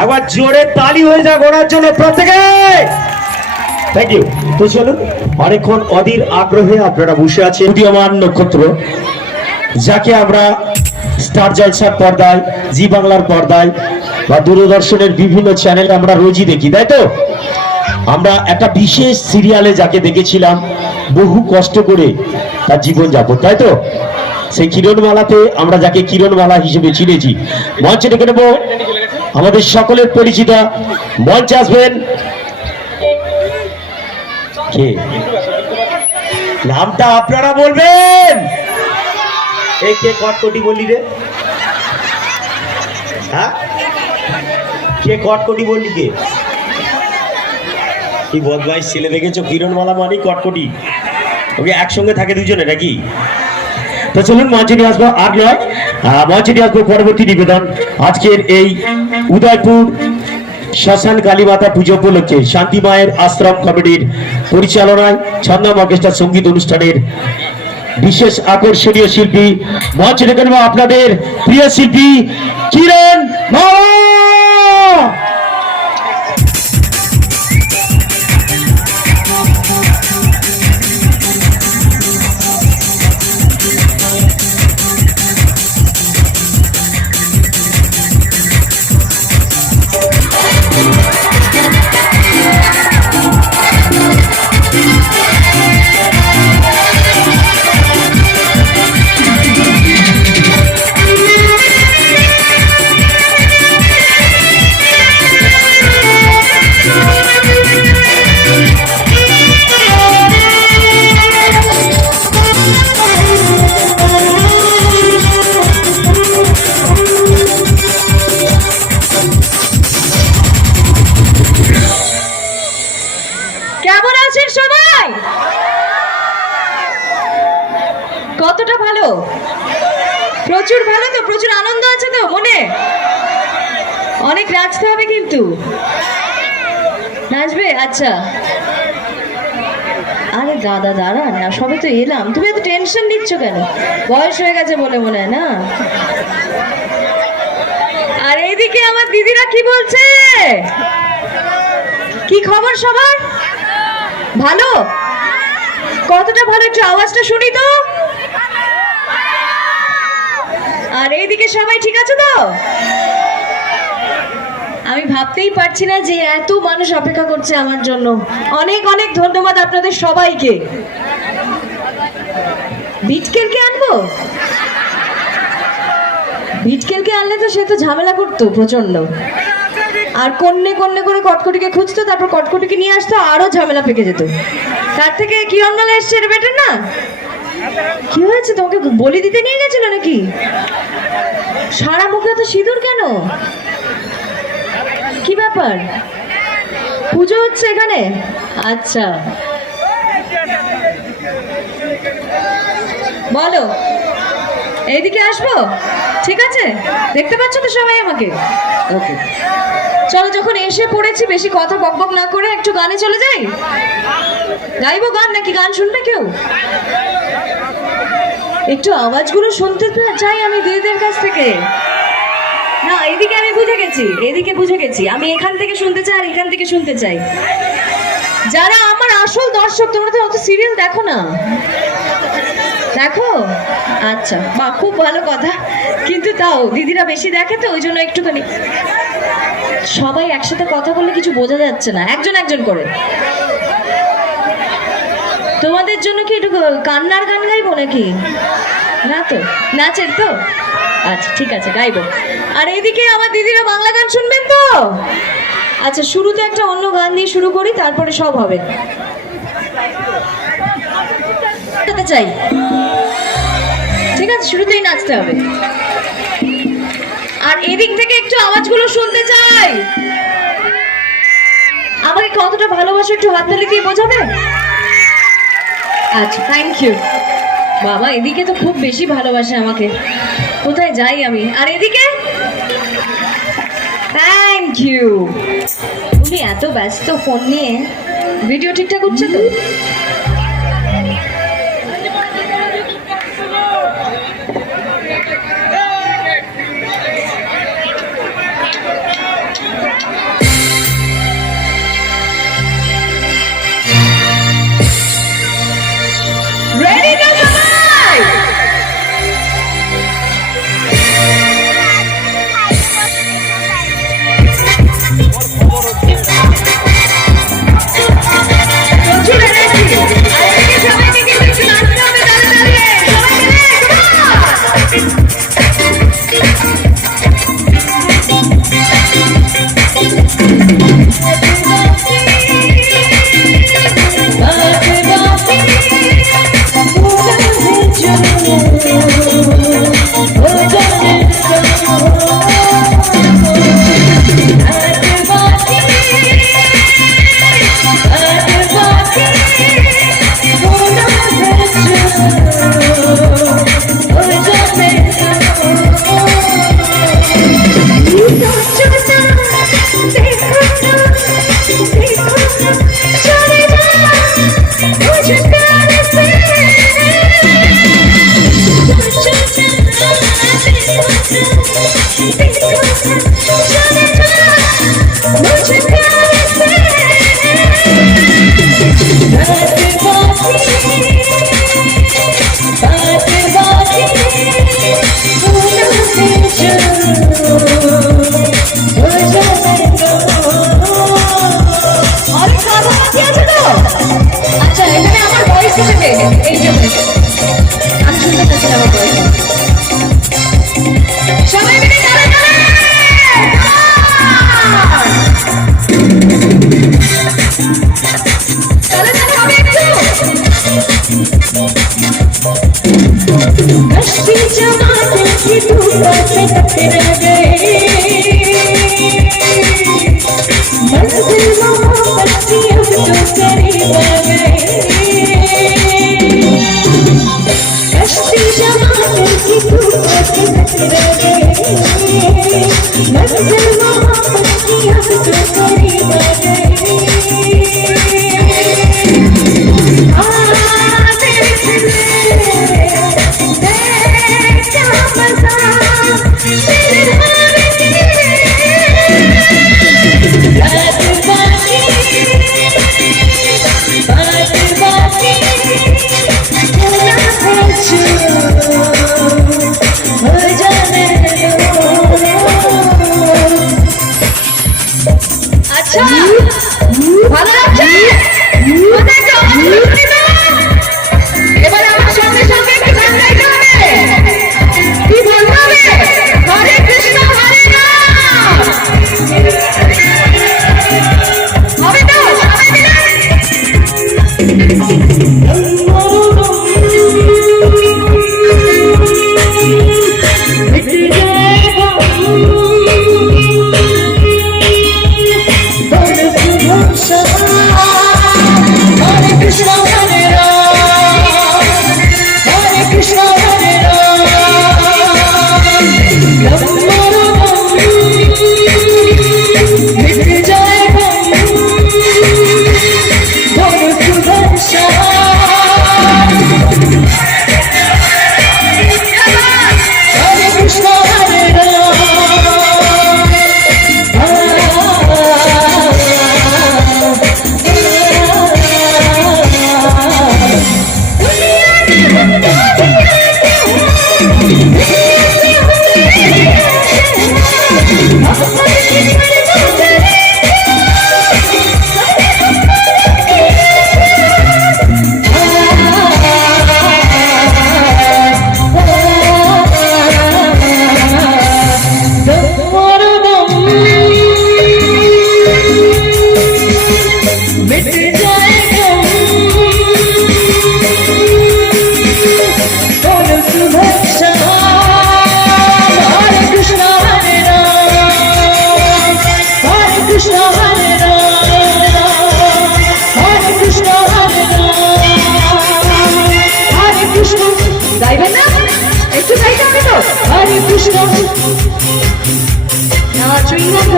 একবার জোরে তালি হয়ে যাক ওনার জন্য প্রত্যেকে। থ্যাংক ইউ তো চলুন, অনেকক্ষণ অধীর আগ্রহে আপনারা বসে আছেন। উদীয়মান নক্ষত্র, যাকে আমরা স্টার জলসার পর্দায়, জি বাংলার পর্দায় বা দূরদর্শনের বিভিন্ন চ্যানেলে আমরা রোজই দেখি, তাই তো? আমরা একটা বিশেষ সিরিয়ালে যাকে দেখেছিলাম, বহু কষ্ট করে তার জীবন যাপন তাই তো? সেই কিরণমালাতে আমরা যাকে কিরণমালা হিসেবে চিনেছি। মঞ্চে ডেকে নেব। আমাদের সকলের পরিচিত, মঞ্চে আসবেন। কে? নামটা আপনারা বলবেন? এই কে কটকটি বললি রে? হ্যাঁ? কে কটকটি বললি কে? কি বদমাইশ ছেলে দেখেছ? কিরণমালা মানেই কটকটি। ওকে একসঙ্গে থাকে দুজনে নাকি? তো চলুন মঞ্চে নিয়ে আসব আর নয়। মঞ্চে নিয়ে আসব পরবর্তী নিবেদন। আজকের এই উদয়পুর শ্মশান কালীমাতা পুজো উপলক্ষে শান্তি মায়ের আশ্রম কমিটির পরিচালনায় ছন্দম অর্কেস্ট্রা সংগীত অনুষ্ঠানের বিশেষ আকর্ষণীয় শিল্পী মঞ্চ ডেকে নেব আপনাদের প্রিয় শিল্পী কিরণ মালা মনে? অনেক নাচতে হবে কিন্তু। নাচবে? আচ্ছা। আরে দাদা দাঁড়া না, সবে তো এলাম। তুমি এত টেনশন নিচ্ছ কেন? বয়স হয়ে গেছে বলে মনে হয়, না? আর এইদিকে আমার দিদিরা কি বলছে? কি খবর সবার? ভালো? কতটা ভালো একটু আওয়াজটা শুনি তো। আর এইদিকে সবাই ঠিক আছে তো? আমি ভাবতেই পারছি না যে এত মানুষ অপেক্ষা করছে আমার জন্য। অনেক অনেক ধন্যবাদ আপনাদের সবাইকে। বিটকেলকে আনব? বিটকেলকে আনলে তো সে তো ঝামেলা করতো প্রচণ্ড আর কন্যে কন্যে করে কটকটিকে খুঁজতো, তারপর কটকটিকে নিয়ে আসতো, আরও ঝামেলা পেকে যেত। তার থেকে কি অন্যালে এসছে এটা বেটার না? কি হয়েছে? তোমাকে বলি দিতে নিয়ে গেছিল নাকি? সারা মুখে তো সিঁদুর কেন? কি ব্যাপার? পুজো হচ্ছে এখানে? আচ্ছা। বলো। এইদিকে আসব? ঠিক আছে? দেখতে পাচ্ছ তো সবাই আমাকে? ওকে চলো যখন এসে পড়েছি বেশি কথা বকবক না করে একটু গানে চলে যাই? গাইবো গান নাকি গান শুনবে কেউ? একটু আওয়াজগুলো শুনতে চাই আমি দিদিদের কাছ থেকে। না এদিকে আমি বুঝে গেছি এদিকে বুঝে গেছি। আমি এখান থেকে শুনতে চাই আর এখান থেকে শুনতে চাই। যারা আমার আসল দর্শক, তোমরা তো অত সিরিয়াল দেখো না। দেখো? আচ্ছা বা, খুব ভালো কথা। কিন্তু তাও, দিদিরা বেশি দেখে তো, ওই জন্য একটুখানি। সবাই একসাথে কথা বললে কিছু বোঝা যাচ্ছে না, একজন একজন করে। তোমাদের জন্য কি একটু কান্নার গান গাইবো নাকি? না তো? নাচের তো? আচ্ছা ঠিক আছে, গাইবো। আর এইদিকে আমার দিদিরা বাংলা গান শুনবেন তো? আচ্ছা শুরুতে একটা অন্য গান দিয়ে শুরু করি, তারপরে সব হবে। চাই। ঠিক আছে, শুরুতেই নাচতে হবে। আর এদিক থেকে একটু আওয়াজগুলো শুনতে চাই। আমাকে কতটা ভালোবাসো একটু হাততালি দিয়ে বোঝাবে? আচ্ছা থ্যাংক ইউ বাবা, এদিকে তো খুব বেশি ভালোবাসে আমাকে। কোথায় যাই আমি? আর এদিকে? থ্যাংক ইউ উনি এত ব্যস্ত ফোন নিয়ে ভিডিও ঠিকঠাক হচ্ছে তো? जो লাগে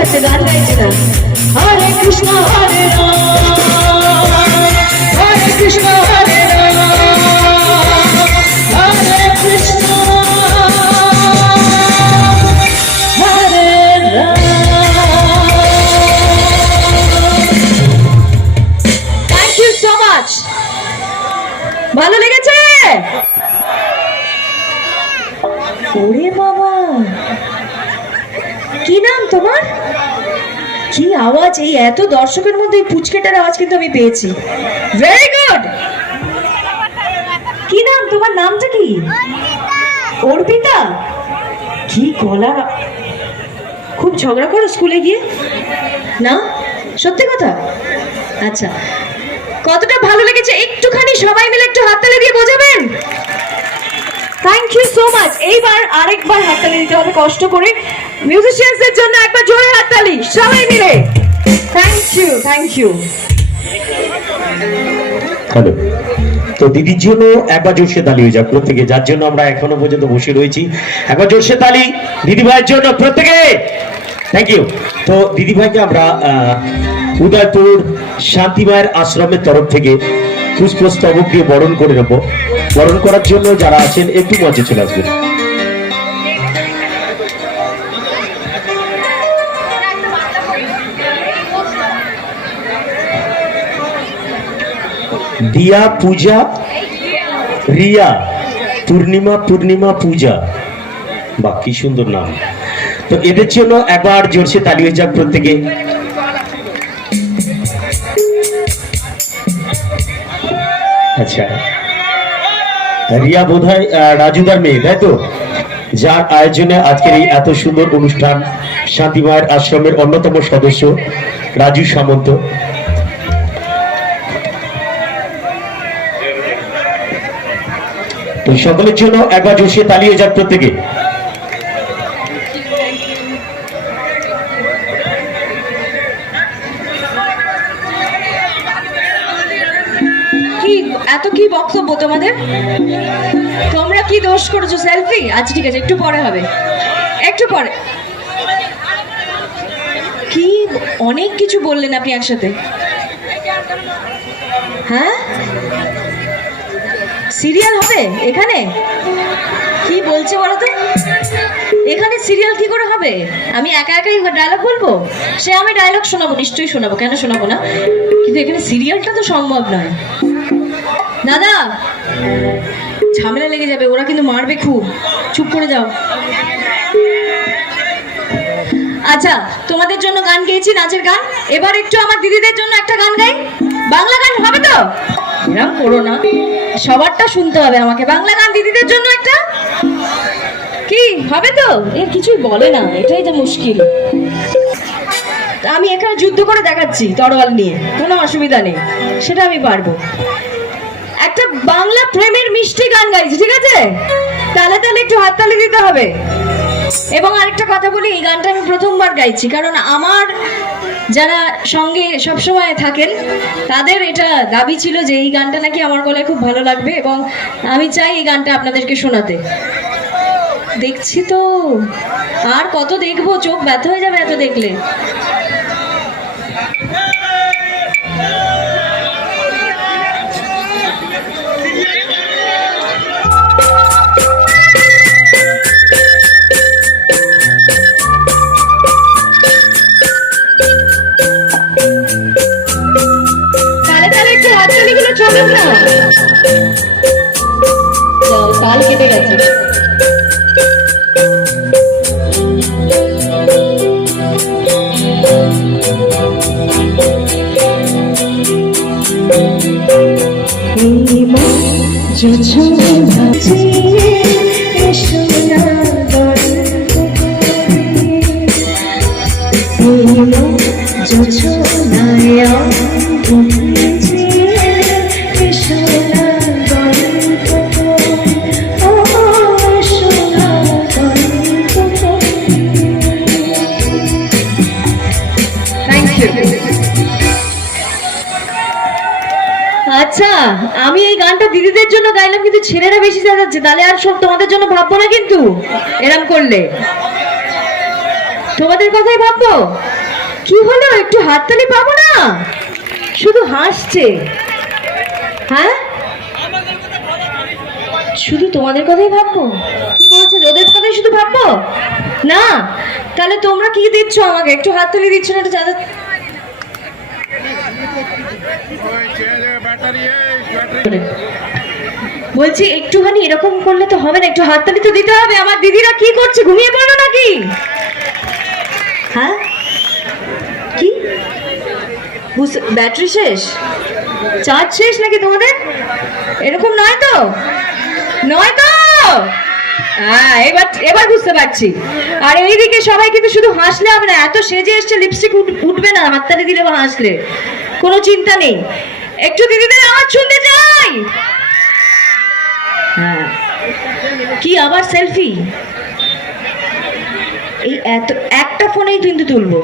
খাচ্ছে গান গাইছে না হরে কৃষ্ণ হরে রাম। হরে কৃষ্ণ হরে আওয়াজ এই এত দর্শকের মধ্যে এই পুচকেটার আওয়াজ কিন্তু আমি পেয়েছি। ভেরি গুড কি নাম? তোমার নামটা কি? অর্পিতা। কি গলা খুব ঝগড়া করো স্কুলে গিয়ে। না? সত্যি কথা? আচ্ছা। কতটা ভালো লেগেছে? একটুখানি সবাই মিলে একটু হাততালি দিয়ে বোঝাবেন? থ্যাংক ইউ সো মাচ এইবার আরেকবার হাততালি দিতে হবে কষ্ট করে। মিউজিশিয়ানসদের জন্য একবার জোরে হাততালি সবাই মিলে। Thank you thank you hello. তো দিদির জন্য একবার জোরসে তালি হয়ে যাক প্রত্যেকে, যার জন্য আমরা এখনও পর্যন্ত বসে রয়েছি। একবার জোরসে তালি দিদি ভাইয়ের জন্য প্রত্যেকে। থ্যাংক ইউ তো দিদি ভাইকে আমরা উদয়পুর শান্তিমায়ের আশ্রমের তরফ থেকে পুষ্পস্তবক দিয়ে বরণ করে নেব। বরণ করার জন্য যারা আছেন, একটু মঞ্চে চলে আসবেন। দিয়া পূজা রিয়া পূর্ণিমা পূর্ণিমা পূজা বাহ কি সুন্দর নাম। তো এদের জন্য একবার জোরসে তালি হয়ে যাক প্রত্যেকে। আচ্ছা। রিয়া বোধ হয় রাজুদার মেয়ে, তাই তো? যার আয়োজনে আজকের এই এত সুন্দর অনুষ্ঠান, শান্তিমায়ের আশ্রমের অন্যতম সদস্য, রাজু সামন্ত। তো সকলের জন্য একবার জোশে তালিয়ে যাক প্রত্যেকে। এত কি বক্তব্য তোমাদের? তোমরা কি দোষ করেছ? সেলফি? আচ্ছা ঠিক আছে, একটু পরে হবে। একটু পরে। কি? অনেক কিছু বললেন আপনি একসাথে। হ্যাঁ? সিরিয়াল হবে এখানে? কি বলছে বলো তো? এখানে সিরিয়াল কি করে হবে? আমি একা একাই ডায়লগ বলব? সে আমি ডায়লগ শোনাবো, নিশ্চয়ই শোনাবো। কেন শোনাবো না? কিন্তু এখানে সিরিয়ালটা তো সম্ভব নয়। দাদা! ঝামেলা লেগে যাবে, ওরা কিন্তু মারবে খুব। চুপ করে যাও। আচ্ছা তোমাদের জন্য গান গেয়েছি, নাচের গান। এবার একটু আমার দিদিদের জন্য একটা গান গাই। বাংলা গান হবে তো? এরকম করো না। সবারটা শুনতে হবে আমাকে। বাংলা গান দিদিদের জন্য একটা? কি? হবে তো? এ, কিছুই বলে না। এটাই তো মুশকিল। আমি এখানে যুদ্ধ করে দেখাচ্ছি তরোয়াল নিয়ে। কোনো অসুবিধা নেই। সেটা আমি পারব। একটা বাংলা প্রেমের মিষ্টি গান গাইছি, ঠিক আছে? তালে তালে একটু হাততালি দিতে হবে। এবং আরেকটা কথা বলি, এই গানটা আমি প্রথমবার গাইছি, কারণ আমার যারা সঙ্গে সবসময় থাকেন, তাদের এটা দাবি ছিল যে এই গানটা নাকি আমার গলায় খুব ভালো লাগবে এবং আমি চাই এই গানটা আপনাদেরকে শোনাতে। দেখছি তো, আর কত দেখব? চোখ ব্যথা হয়ে যাবে এত দেখলে। চলুন না তাল কেটে গেছে। থ্যাংক আমি এই গানটা দিদিদের জন্য গাইলাম, কিন্তু ছেলেরা বেশি যাচ্ছে তাহলে আর সব তোমাদের জন্য ভাববো না কিন্তু? এরম করলে। তোমাদের কথাই ভাববো? কি হলো? একটু হাততালি পাবো না? শুধু হাসছে। হ্যাঁ? শুধু তোমাদের কথাই ভাববো? কি বলছে? ওদের কথাই শুধু ভাববো? না, তাহলে তোমরা কি দিচ্ছ আমাকে? একটু হাততালি দিচ্ছ না, একটু যাদের বলছি, একটুখানি এরকম করলে তো হবে না, একটু হাততালি তো দিতে হবে। আমার দিদিরা কি করছে, ঘুমিয়ে পড়ল নাকি? হ্যাঁ? কি? ব্যাটারি শেষ? চার্জ শেষ নাকি তোমাদের? এরকম নয় তো? নয় তো? হ্যাঁ এবার এবার বুঝতে পারছি। আর এইদিকে সবাই কিন্তু শুধু হাসলে হবে না, এত সেজে এসছে লিপস্টিক উঠবে না, হাততালি দিলে বা হাসলে। কোনো চিন্তা নেই। একটু দিদিদের আওয়াজ শুনতে চাই। হ্যাঁ। কি আবার সেলফি এই এত, একটা ফোনেই কিন্তু তুলবো।